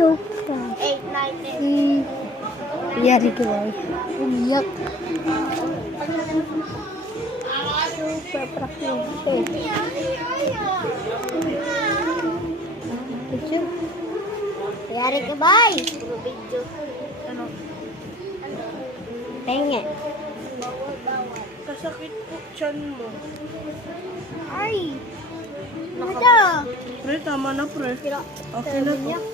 Super. 8, 9, 10. Yari ka ba? Umiyak. Super prak yung picture. Yari ka ba? Puro video. Ano? Tenga. Bawal. Kasakit po tiyan mo. Ay! Ito! Pre, tama na pre. Okay na to.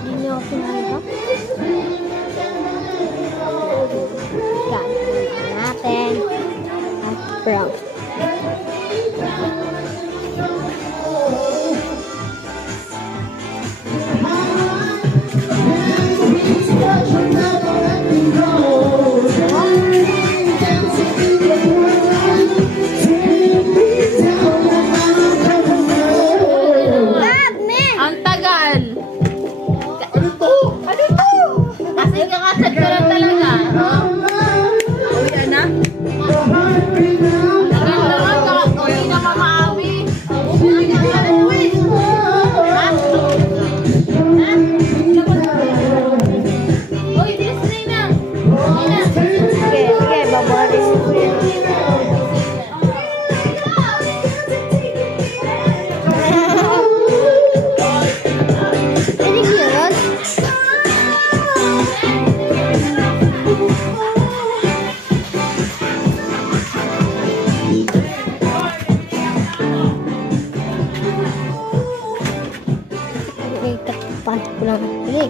Hindi niyo ako pinahirap. Gagawin natin at brown. Ang tagal. Ano to? Kasi kakasad ko lang talaga. Uwi na? Tagal lang. Uwi na ka maawi. Uy, bilis na. Sige, babarin ko yan. Pwede ko yun? Pasok ko lang. Sige.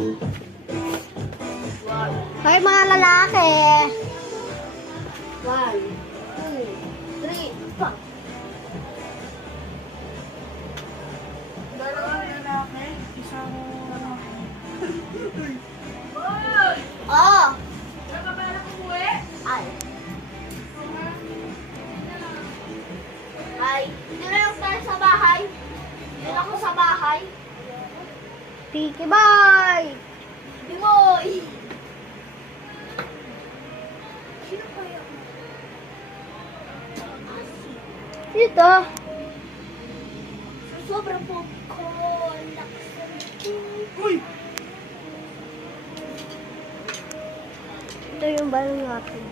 Hoy mga lalaki! 1, 2, 3, 4. Dalawang lalaki, isang Oh! Ay. Ay, hindi na lang tayo sa bahay. Hindi na ako sa bahay. Tiki boy! Di boy! Sino kaya? Dito. Sobrang po ko. Uy! Ito yung balong natin.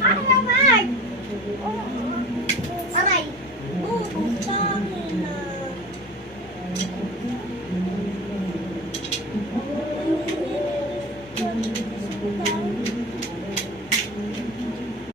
Ano naman?